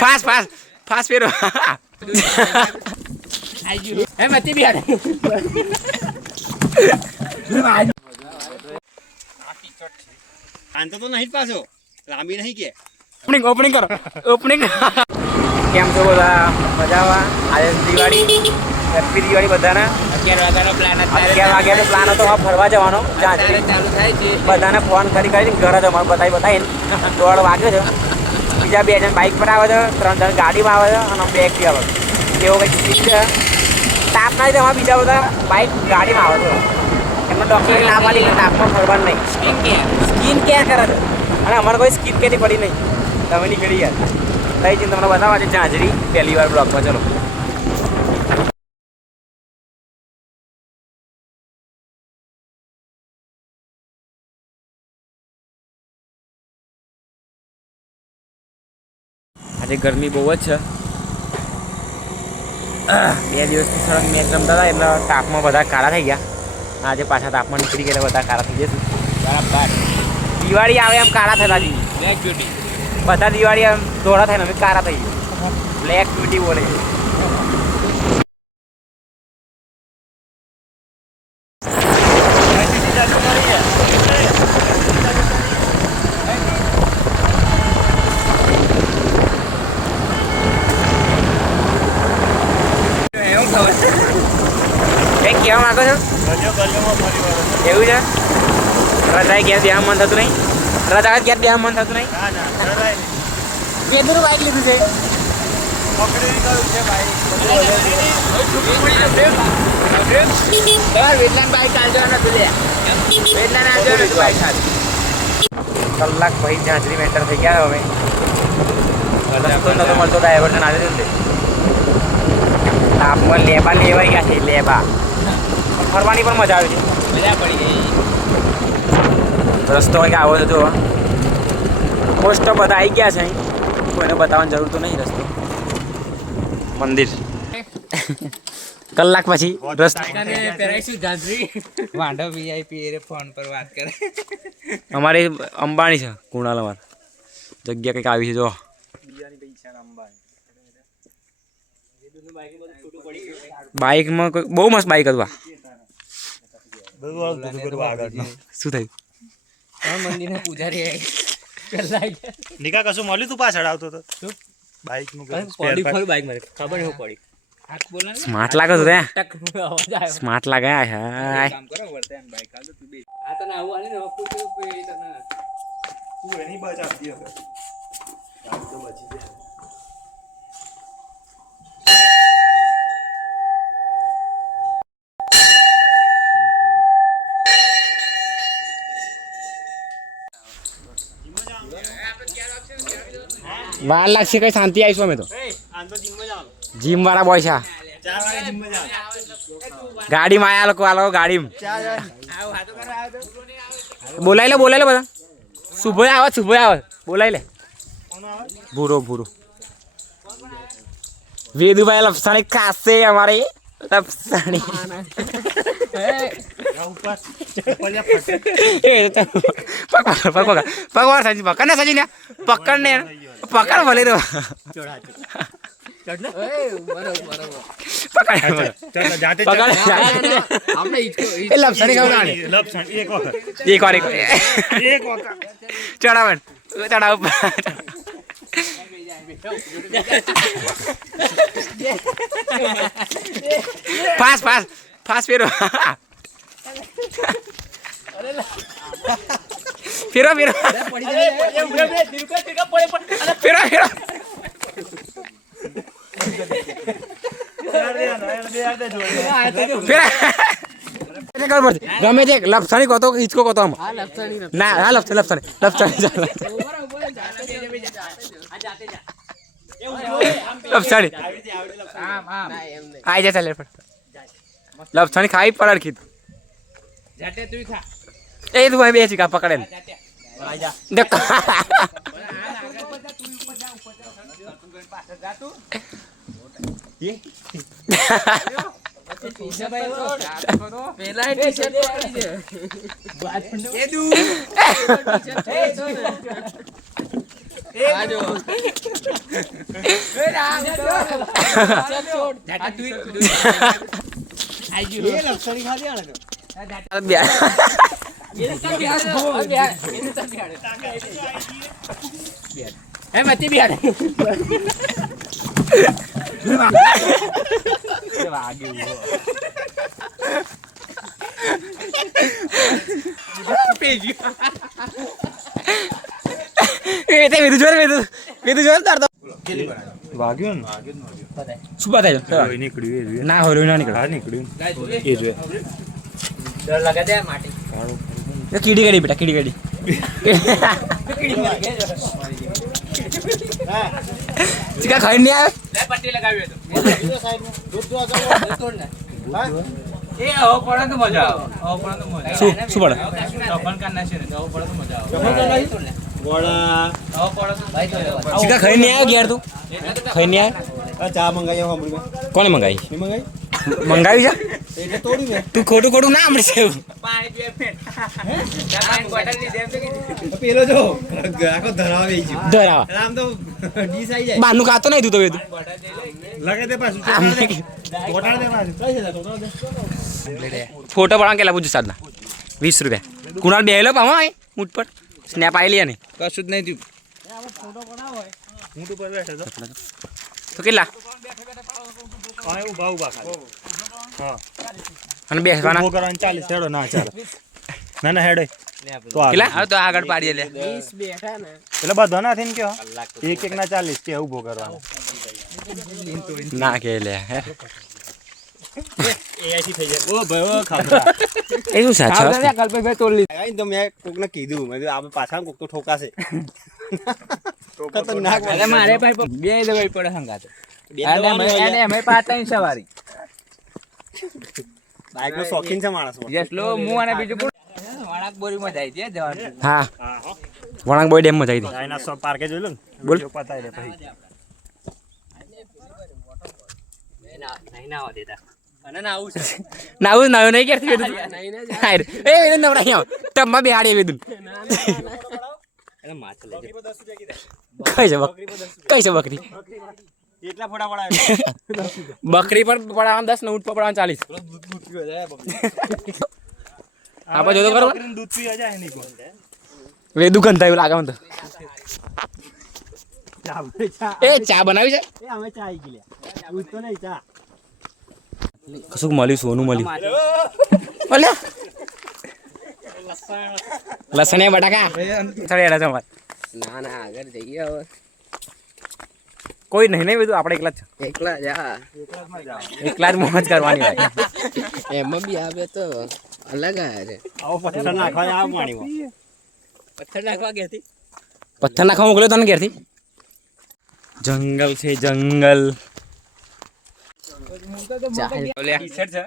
ફાસ ફાસ ફાસ ફેરો. એમ હતી બિહાર આંતો તો નહીં પાછો. લાંબી નહીં કે. ઓપનિંગ ઓપનિંગ કરો. ઓપનિંગ કેમ છો બધા? મજામાં? આજે દિવાળી હેપી દિવાળી બધાને. અગિયાર વાગ્યાનો પ્લાન અગિયાર વાગ્યાનો પ્લાન હતો. ફરવા જવાનો. બધાને ફોન કરી કરીને ઘરે જ અમારે બતાવી બતાવીને દોઢ વાગ્યો છે. બીજા બે જણ બાઇક પર આવે છે. ત્રણ જણ ગાડીમાં આવે છે અને અમે બે એકથી આવે છે. એવો કંઈક છે? તાપ ના લીધે અમારા બીજા બધા બાઇક ગાડીમાં આવે છે. એમને ડૉક્ટરે પાડી કે તાપમાં ફરવાનું નહીં. સ્કિન કેર સ્કિન કેર કરે છે? અને અમારે કોઈ સ્કીન કેરી પડી નહીં. તમે નીકળી યાર થઈ જઈને તમને બતાવવા છે ઝાંઝરી પહેલી વાર બ્લોકમાં ચલો. આજે ગરમી બહુ જ છે. બે દિવસથી સળંગ મેચ રમતા હતા એટલે તાપમાં બધા કાળા થઈ ગયા. આજે પાછા તાપમાં નીકળી ગયા બધા કાળા થઈ જશે બરાબર. દિવાળી આવે એમ કાળા થતા જઈએ. બધા દિવાળી એમ ધોળા થઈને અમે કાળા થઈ ગયા. બ્લેક બ્યુટી બોલે છે એવું ખબર કંઈક કહેવા માંગો છો એવું છે? રજાએ ક્યાં બેહવા મન થતું નહીં? રજા ક્યાં બેહવા મન થતું નહીં? કેદું બાઈક લીધું છે. કલાક પછી ઝાંઝરી મેટર થઈ ગયા હવે. રસ્તો નતો મળતો ડ્રાઈવર આવી રહ્યું છે તાપમાં લેબા લેવાઈ ગયા છે લેબા. ફરવાની પણ મજા આવે છે. મજા પડી ગઈ. રસ્તો કંઈક આવો તો જો મોસ્ટ ઓફ બધા આવી ગયા છે અહીં. કોઈને બતાવવાની જરૂર તો નહીં રસ્તો. મંદિર. કલાક પછી વાંઢો વીઆઈપી એ ફોન પર વાત કરે. અમારી અંબાણી છે કુણાલ અમાર જગ્યા કંઈક આવી છે જો. બાઇકમાં બહુ મસ્ત બાઇક હતું આ. શું થયું? હા મંદિરના પૂજારી પેલા નિકા કશું મળ્યું તું પાછળ આવતો તો? બાઈકનું પડી ખબર પડી. સ્માર્ટ લાગે છે રે ટક અવાજ આવ્યો. સ્માર્ટ લાગે હાય કામ કરો વર્તે બાઈક હાલ તું બે આ તને આવું આલી ને વખતું કેવું પે તને તું એની બચાવતી હવે. વાર લાગશે કઈ શાંતિ આવીશું અમે તો. જીમ વાળા બોય છે ગાડી ચાર વાગે જીમમાં જવાનું ગાડીમાં આયા લોકો આ લોકો ગાડી આવું હાથો કરવા આવ્યો તો બોલાય લે બોલાય લે બધા. શુભ આવે શુભ આવે. બોલાય લે. ભૂરો ભૂરો. વેદુભાઈ લપસાણી ખાસે અમારે. લપસાણી. પકડ સાજી પકડ ને સાજી ને પકડ ને પકડ ભલે રો ચડાવણ ચડાવ ફાસ ફાસ ફાસ ફેરો. ફેરો ફેરો. ફેરો ફેરો. ગમે તે લપસાણી કહો ઈચકો કહો ના હા લપસાણી લપસાણી. લપસાણી. લપસાણી. આઈ જા ચાલે લપસાણી ખાઈ પડે કીધું. જાતે તું ખા. એ તું ભાઈ બેસી પકડે આઈ ગયો બે મતી બિહાર એ તે. વિધુ જોર વિધુ વિધુ જોર તાર તો વાગ્યું શું બતાય ને લોહી નીકળ્યું એ ના દે માટી. એ કીડી ગડી બેટા કીડી ગડી ચીકા ખાઈ નહીં આવે? લે પટ્ટી લગાવી તો. તોડ ને. એ આવો પડે તો મજા આવે. આવો પડે તો મજા શું શું પડે? તપન કર નાખશે ને આવો પડે તો મજા આવે. આવો પડે તો ભાઈ તો લેવા ખાઈ નહીં આવે ઘેર તું? ખાઈ નહીં આવે? ચા મંગાવી આવો હમણાં. મેં. કોને મંગાવી? મેં મંગાવી? મંગાવી છે એટલે તોડી મેં તું ખોટું ખોટું ના ફેટ તો કીધી પેલો જો આખો ધરાવે છે. ધરાવા. આમ તો ડીસ આવી જાય. બાનું ખાતો નહીં તું. તો લગાઈ દે પાછું આમ દે. પાછું. ફોટો પડાવ કેટલા પૂછું સાદના વીસ રૂપિયા. કુણાલ બેહેલો પાવ હા? ઊંટ પર. સ્નેપ આવી લે ને કશું જ નહીં થયું. ઊંટ ઉપર બેઠો તો તો કેટલા ભાવ ઊભા ખાલી. અને બેસવાના? ઊભો કરવાનું ચાલીસ હેડો ના ચાલે. ના ના હેડો. તો કેટલા? તો આગળ પાડીએ લે. એટલે બધા ના થઈને કયો? એક એક ના ચાલીસ કે ઊભો કરવાનો. ના કે લે હે. એસી થઈ જાય ઓ ભાઈ ઓ ખાધા એ શું સાચું? કલ્પેશભાઈ તોડ લીધી. આવીને તો મેં કોકને કીધું મેં કીધું આપણે પાછા કોક તો ઠોકાશે. ખતરનાક અરે મારે ભાઈ બે દવાઈ પડે હંગાતે બે અને દવાનું અમે- હોય અને અમે પાતા સવારી બાઈકનો શોખીન છે માણસ જેટલો હું અને બીજું કોણ? વણાક બોરીમાં જાય છે જવાનું. હા વણાક બોય ડેમમાં જઈ હતી એના સો પાર્કે જોઈ લો ને. બોલ. વીડિયો પતાવી દે પછી. નાવું નાવું નહીં ક્યારથી વેદું હાય રે. એ વેદું નવરા આવ. ટમમાં બેહાડી વેદું કઈ છે બક- કઈ છે બકરી? એટલા ફોટા પડાવે બકરી પર પડાવવાનું દસ ને ઊંટ પર પડાવવાનું ચાલીસ. આપણે જોતો કરો દૂધ પીવા જાય નહીં કોણ? વેદું ગંધા એવું લાગે મને તો. એ ચા બનાવી છે? એ અમે ચા આવી ગઈ દૂધ તો નહીં ચા. કશું મળ્યું સોનું મળ્યું. ઓલે લસણિયા બટાકા. ચડેડા ના ના આગળ જઈએ હવે. કોઈ નહીં નહીં બધું આપણે એકલા જ. એકલા જા એકલા જ મોજ કરવાની હોય. એમાં બી આવે તો અલગ આવે છે આવો પથ્થર નાખવા આવ પાણીમાં. પથ્થર નાખવા ગયા પથ્થર નાખવા મોકલ્યો તને ઘેરથી? જંગલ છે જંગલ. છે.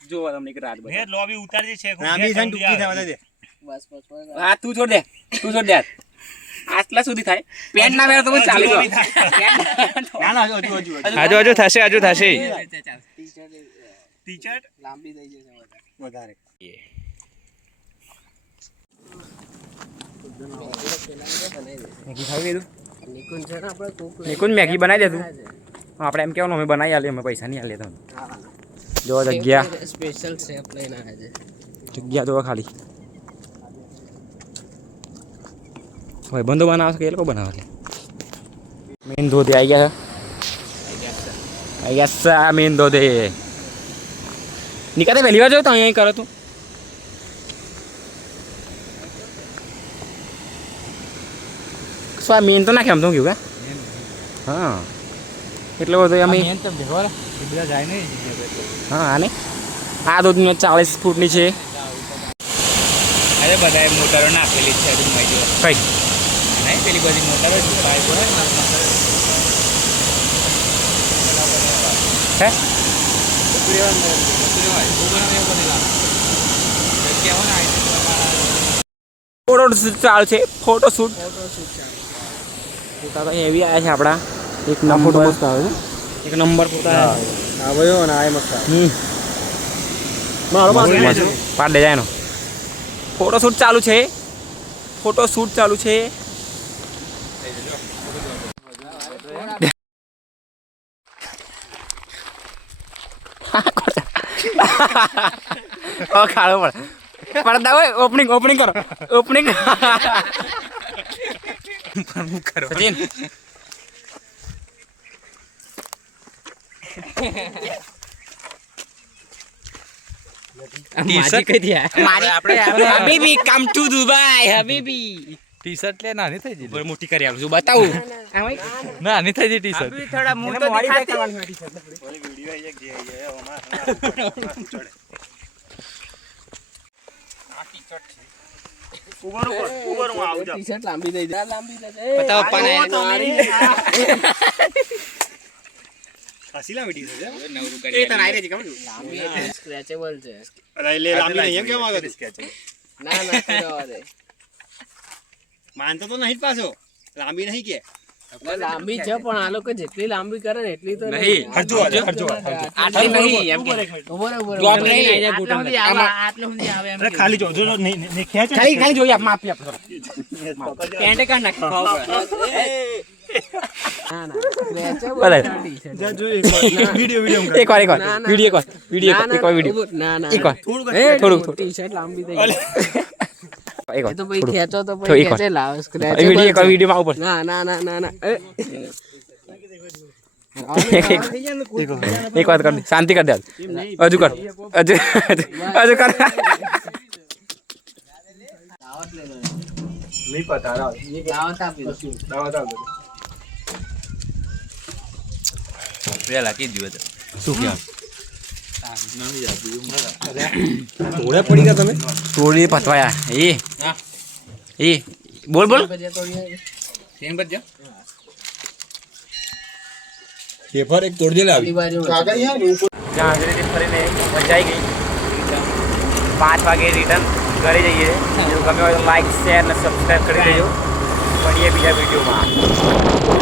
જોવા તમને એક રાત લોબી ઉતારી છે રામી છે ને ટૂંકી થવા દે. બસ બસ. હા તું છોડ દે તું છોડ દે. આટલા સુધી થાય. પેન્ટ ના પહેરો તો પણ ચાલી જાય ના ના હજુ હજુ હજુ હજુ. હજુ થશે હજુ થશે. ટી-શર્ટ લાંબી થઈ જશે વધારે મેગી ખાવી લીધું નિકુંજ છે ને આપણે કોક નિકુંજ મેગી બનાવી દે તું. આપણે એમ કહેવાનું અમે બનાવી આલીએ અમે પૈસા નહીં આલીએ તમને જો જગ્યા. સ્પેશિયલ શેપ લઈને આવે છે જગ્યા જોવા ખાલી. હવે બંધો બનાવશે કે એ લોકો બનાવે મેન ધોધે આવી ગયા આવી ગયા આ મેન ધોધે નિકાતે પહેલી વાર જો તો અહીંયા કરો તું? શું આ મેન તો નાખે આમ તો કયું કે? હા. એટલે બધું અમે હા આને આ દૂધ ચાલીસ ફૂટની છે. અરે બધા મોટરો નાખેલી છે કઈ? પેલી બધી મોટરો જ પાઇપો હોય. ને હે? ફોટો ચાલુ છે. ફોટો શૂટ ફોટા તો એવી આવ્યા છે આપણા. એક નંબર મસ્ત આવે છે. એક નંબર ફોટા આ અને આ મસ્ત આવે. મારો પાસે પાડ દે જાય એનો. ફોટો શૂટ ચાલુ છે. ફોટો શૂટ ચાલુ છે. ખાડો પડે પડદા હોય ઓપનિંગ ઓપનિંગ કરો ઓપનિંગ કરો. સચિન. ટી-શર્ટ કઈ મારી આપણે હબીબી કમ ટુ દુબઈ હબીબી ટી શર્ટ લે નાની થઈ જઈ મોટી કરી આપું છું બતાવું. નાની થઈ જઈ ટી શર્ટ થોડા તો દિખાતી વીડિયો એક જે છે. ઓમાં શર્ટ ઉભર હું આવું જાઉં ટી-શર્ટ લાંબી થઈ જાય. લાંબી થઈ બતાવ પણ હસી લાંબી ટી શર્ટ છે એ તને આઈ રહી ખબર લાંબી. સ્ક્રેચેબલ છે. અરે લે લાંબી નહીં એમ કેમ આગળ સ્ક્રેચેબલ ના ના કરવા દે. માનતો તો નહીં જ પાછો. લાંબી નહીં કે. લાંબી છે પણ આ લોકો જેટલી લાંબી કરે ને એટલી તો નહીં. હરજો હરજો હરજો આટલી નહીં એમ કે. ઊભો રહે, ઊભો નહીં, આટલા સુધી આવે, આટલા સુધી આવે એમ અરે ખાલી જો જો જો, નહીં નહીં ખેંચ ખાલી ખાલી જોઈએ આપ માપી આપ પેન્ટ કાઢ નાખ ના ના. સ્ક્રેચેબલ ભલે. ટી-શર્ટ. જા, જો એક વાર. વીડિયો વીડિયો માં કર. એક વાર એક વાર. ના, ના. વીડિયો એક વાર. વીડિયો ના, એક વાર ના, વીડિયો ઉભો- ના ના. એક વાર. થોડુંક એ, થોડુંક, થોડુંક. ટી-શર્ટ લાંબી થઈ એ તો પછી ખેંચો તો વાર. ખેંચે લાવો વીડિયો એક વાર સ્ક્રેચેબલ વીડિયો માં ઉપર ના ના ના ના ના. એ. એક વાત કર. શાંતિ કર દે. હજુ કર હજુ હજુ કર. હતું શું કહેવાય તોડી પતવાયા. એ. એ બોલ બોલ. પેપર એક તોડી દે આવી. ત્યાં છે. ફરીને મજા ગઈ પાંચ વાગે રિટર્ન કરી જઈએ જો ગમે હોય તો લાઈક શેર અને સબસ્ક્રાઈબ કરી દેજો. મળીએ બીજા વિડીયોમાં